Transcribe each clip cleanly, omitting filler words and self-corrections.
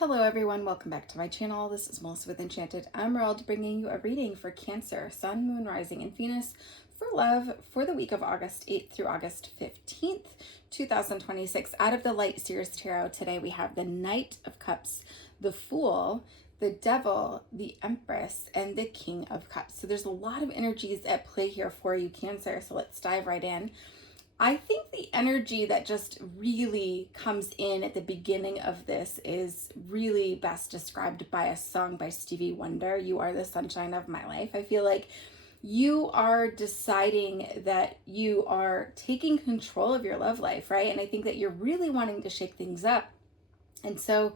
Hello everyone, welcome back to my channel. This is Melissa with Enchanted Emerald, bringing you a reading for Cancer, Sun, Moon, Rising, and Venus for love for the week of August 8th through August 15th, 2026. Out of the Light Series Tarot, today we have the Knight of Cups, the Fool, the Devil, the Empress, and the King of Cups. So there's a lot of energies at play here for you, Cancer, so let's dive right in. I think the energy that just really comes in at the beginning of this is really best described by a song by Stevie Wonder, "You Are the Sunshine of My Life." I feel like you are deciding that you are taking control of your love life, right? And I think that you're really wanting to shake things up. And so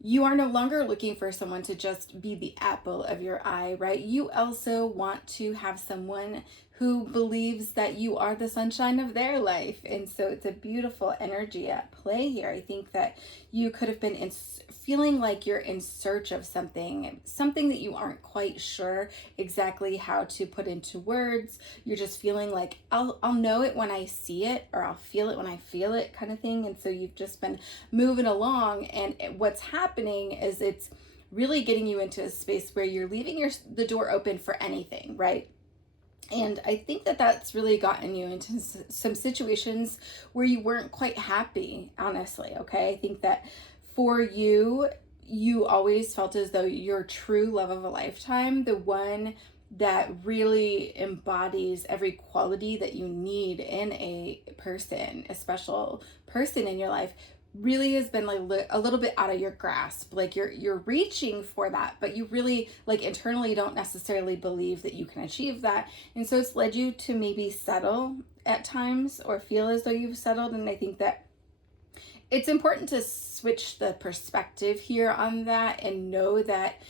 you are no longer looking for someone to just be the apple of your eye, right? You also want to have someone who believes that you are the sunshine of their life. And so it's a beautiful energy at play here. I think that you could have been feeling like you're in search of something that you aren't quite sure exactly how to put into words. You're just feeling like I'll know it when I see it, or I'll feel it when I feel it, kind of thing. And so you've just been moving along, and what's happening is it's really getting you into a space where you're leaving the door open for anything, right? And I think that that's really gotten you into some situations where you weren't quite happy, honestly, okay? I think that for you, you always felt as though your true love of a lifetime, the one that really embodies every quality that you need in a person, a special person in your life, really has been like a little bit out of your grasp. Like you're reaching for that, but you really like internally don't necessarily believe that you can achieve that. And so it's led you to maybe settle at times, or feel as though you've settled. And I think that it's important to switch the perspective here on that and know that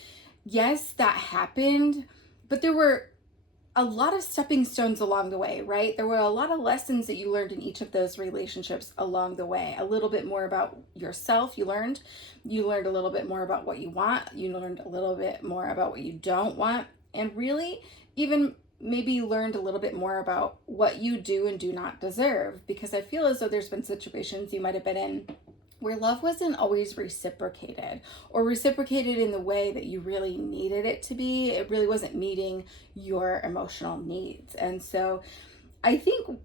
yes, that happened, but there were a lot of stepping stones along the way, right? There were a lot of lessons that you learned in each of those relationships along the way. A little bit more about yourself you learned a little bit more about what you want, you learned a little bit more about what you don't want, and really even maybe learned a little bit more about what you do and do not deserve. Because I feel as though there's been situations you might have been in where love wasn't always reciprocated, or reciprocated in the way that you really needed it to be. It really wasn't meeting your emotional needs. And so I think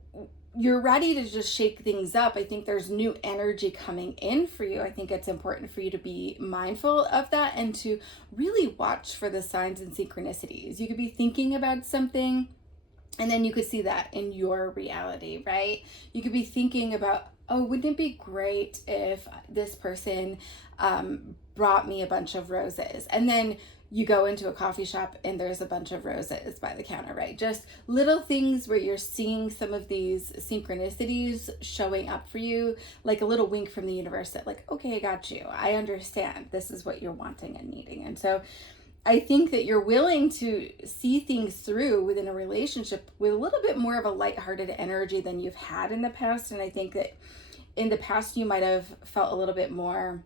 you're ready to just shake things up. I think there's new energy coming in for you. I think it's important for you to be mindful of that and to really watch for the signs and synchronicities. You could be thinking about something, and then you could see that in your reality, right? You could be thinking about, oh, wouldn't it be great if this person brought me a bunch of roses? And then you go into a coffee shop and there's a bunch of roses by the counter, right? Just little things where you're seeing some of these synchronicities showing up for you, like a little wink from the universe that like, okay, I got you. I understand. This is what you're wanting and needing. And so I think that you're willing to see things through within a relationship with a little bit more of a lighthearted energy than you've had in the past. And I think that in the past, you might have felt a little bit more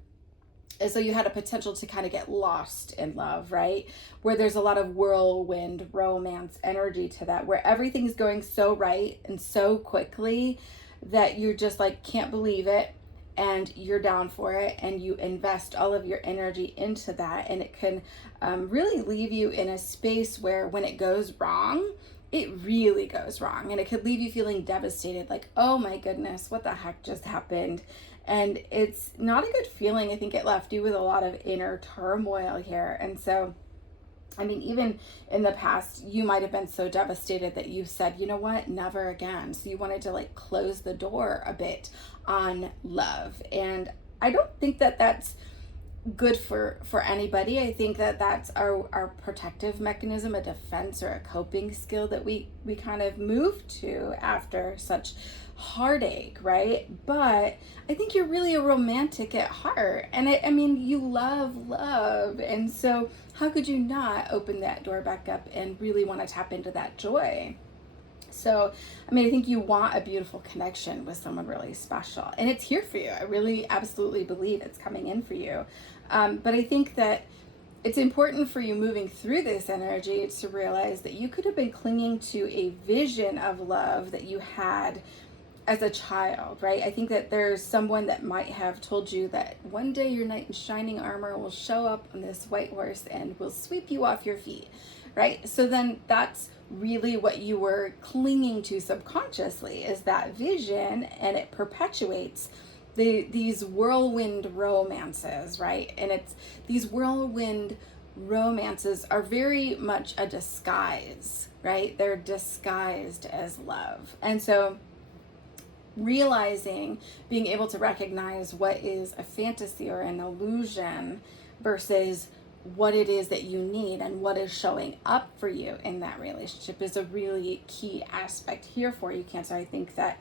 as though you had a potential to kind of get lost in love, right? Where there's a lot of whirlwind romance energy to that, where everything's going so right and so quickly that you just like can't believe it, and you're down for it, and you invest all of your energy into that. And it can really leave you in a space where when it goes wrong, it really goes wrong. And it could leave you feeling devastated, like, oh my goodness, what the heck just happened? And it's not a good feeling. I think it left you with a lot of inner turmoil here. And so, I mean, even in the past, you might have been so devastated that you said, you know what, never again. So you wanted to like close the door a bit on love. And I don't think that that's good for anybody. I think that that's our protective mechanism, a defense or a coping skill that we kind of move to after such heartache, right? But I think you're really a romantic at heart, and I mean, you love, and so how could you not open that door back up and really want to tap into that joy? So, I mean, I think you want a beautiful connection with someone really special, and it's here for you. I really absolutely believe it's coming in for you. But I think that it's important for you moving through this energy to realize that you could have been clinging to a vision of love that you had as a child, right? I think that there's someone that might have told you that one day your knight in shining armor will show up on this white horse and will sweep you off your feet, right? So then that's really what you were clinging to subconsciously, is that vision, and it perpetuates these whirlwind romances, right? And it's these whirlwind romances are very much a disguise, right? They're disguised as love. And so realizing, being able to recognize what is a fantasy or an illusion versus what it is that you need and what is showing up for you in that relationship is a really key aspect here for you, Cancer. I think that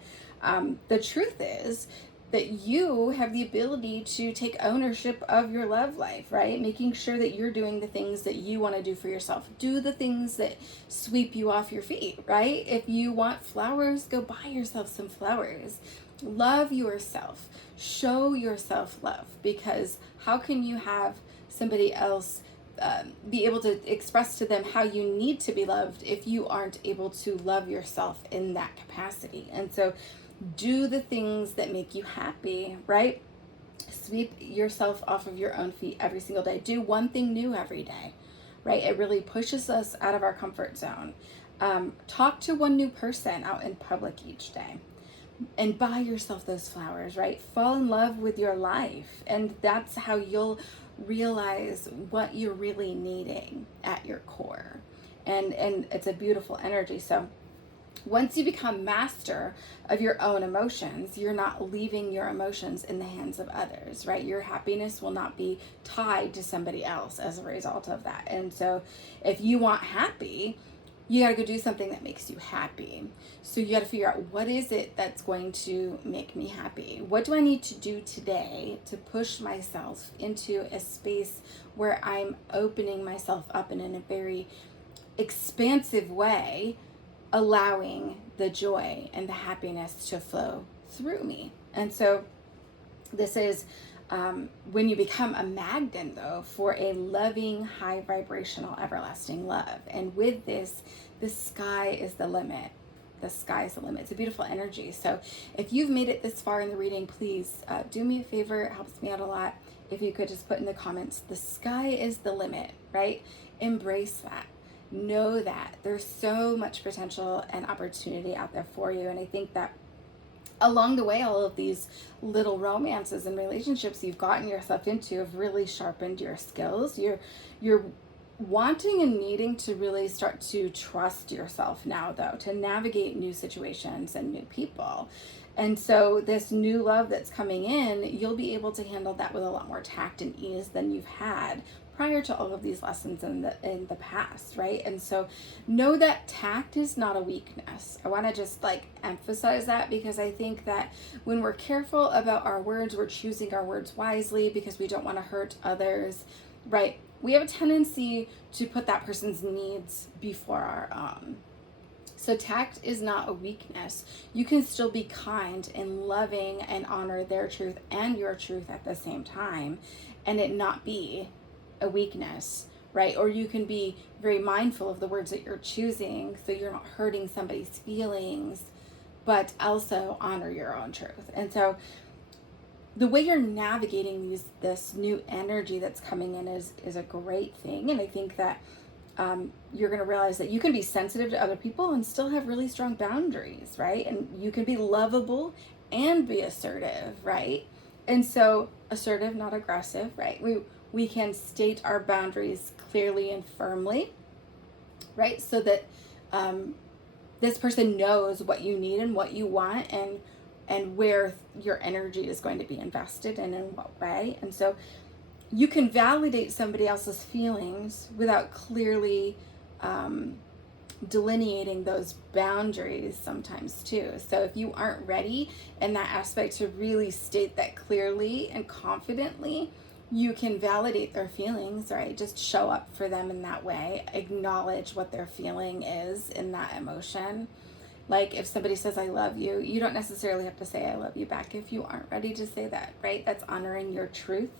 the truth is that you have the ability to take ownership of your love life, right? Making sure that you're doing the things that you want to do for yourself. Do the things that sweep you off your feet, right? If you want flowers, go buy yourself some flowers. Love yourself. Show yourself love, because how can you have somebody else be able to express to them how you need to be loved if you aren't able to love yourself in that capacity? And so do the things that make you happy, right? Sweep yourself off of your own feet every single day. Do one thing new every day, right? It really pushes us out of our comfort zone. Talk to one new person out in public each day, and buy yourself those flowers, right? Fall in love with your life. And that's how you'll realize what you're really needing at your core. And it's a beautiful energy. So once you become master of your own emotions, you're not leaving your emotions in the hands of others, right? Your happiness will not be tied to somebody else as a result of that. And so if you want happy, you got to go do something that makes you happy. So you got to figure out, what is it that's going to make me happy? What do I need to do today to push myself into a space where I'm opening myself up and in a very expansive way, allowing the joy and the happiness to flow through me? And so this is when you become a magnet, though, for a loving, high vibrational, everlasting love. And with this, the sky is the limit. The sky is the limit. It's a beautiful energy. So if you've made it this far in the reading, please do me a favor. It helps me out a lot. If you could just put in the comments, the sky is the limit, right? Embrace that. Know that there's so much potential and opportunity out there for you. And I think that along the way, all of these little romances and relationships you've gotten yourself into have really sharpened your skills. You're wanting and needing to really start to trust yourself now, though, to navigate new situations and new people. And so this new love that's coming in, you'll be able to handle that with a lot more tact and ease than you've had prior to all of these lessons in the past, right? And so know that tact is not a weakness. I want to just emphasize that, because I think that when we're careful about our words, we're choosing our words wisely because we don't want to hurt others, right? We have a tendency to put that person's needs before our own. So tact is not a weakness. You can still be kind and loving and honor their truth and your truth at the same time, and it not be a weakness, right? Or you can be very mindful of the words that you're choosing so you're not hurting somebody's feelings, but also honor your own truth. And so the way you're navigating this new energy that's coming in is a great thing. And I think that you're going to realize that you can be sensitive to other people and still have really strong boundaries, right? And you can be lovable and be assertive, right? And so assertive, not aggressive, right? We can state our boundaries clearly and firmly, right? So that this person knows what you need and what you want, and where your energy is going to be invested and in what way. And so you can validate somebody else's feelings without clearly delineating those boundaries sometimes too. So if you aren't ready in that aspect to really state that clearly and confidently, you can validate their feelings, right? Just show up for them in that way. Acknowledge what their feeling is in that emotion. Like if somebody says, I love you, you don't necessarily have to say, I love you back if you aren't ready to say that, right? That's honoring your truth.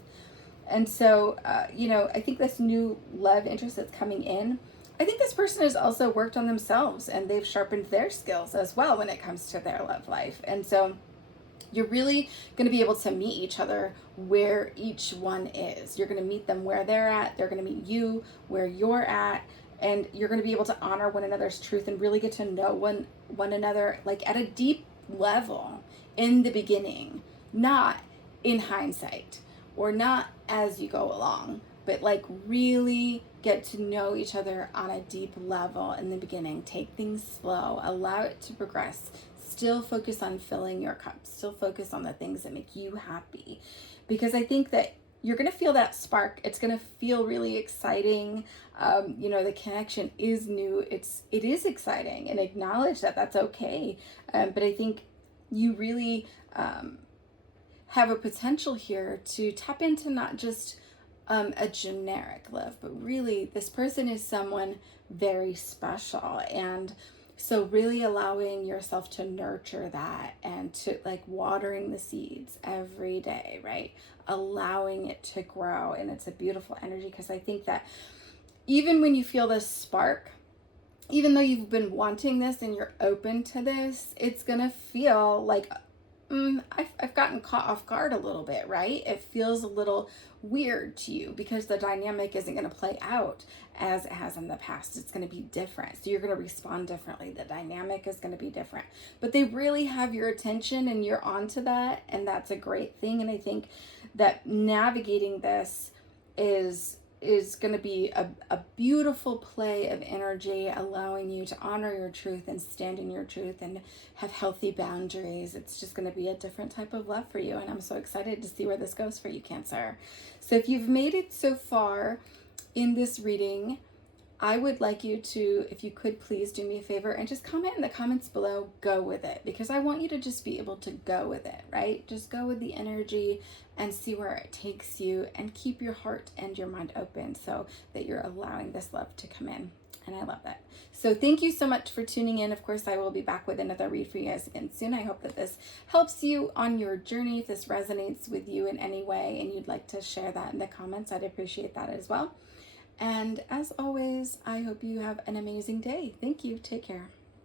And so, I think this new love interest that's coming in, I think this person has also worked on themselves and they've sharpened their skills as well when it comes to their love life. And so you're really going to be able to meet each other where each one is. You're going to meet them where they're at. They're going to meet you where you're at. And you're going to be able to honor one another's truth and really get to know one another like at a deep level in the beginning, not in hindsight or not as you go along, but like really get to know each other on a deep level in the beginning. Take things slow, allow it to progress. Still focus on filling your cup. Still focus on the things that make you happy. Because I think that you're going to feel that spark. It's going to feel really exciting. The connection is new. It is exciting, and acknowledge that that's okay. But I think you really have a potential here to tap into not just a generic love, but really this person is someone very special. And so really allowing yourself to nurture that and to like watering the seeds every day, right? Allowing it to grow. And it's a beautiful energy, because I think that even when you feel this spark, even though you've been wanting this and you're open to this, it's going to feel like, I've gotten caught off guard a little bit, right? It feels a little weird to you because the dynamic isn't going to play out as it has in the past. It's going to be different. So you're going to respond differently. The dynamic is going to be different. But they really have your attention and you're onto that. And that's a great thing. And I think that navigating this is going to be a beautiful play of energy, allowing you to honor your truth and stand in your truth and have healthy boundaries. It's just going to be a different type of love for you. And I'm so excited to see where this goes for you, Cancer. So if you've made it so far in this reading, I would like you to, if you could please do me a favor and just comment in the comments below, go with it, because I want you to just be able to go with it, right? Just go with the energy and see where it takes you, and keep your heart and your mind open so that you're allowing this love to come in. And I love that. So thank you so much for tuning in. Of course, I will be back with another read for you guys again soon. I hope that this helps you on your journey. If this resonates with you in any way and you'd like to share that in the comments, I'd appreciate that as well. And as always, I hope you have an amazing day. Thank you. Take care.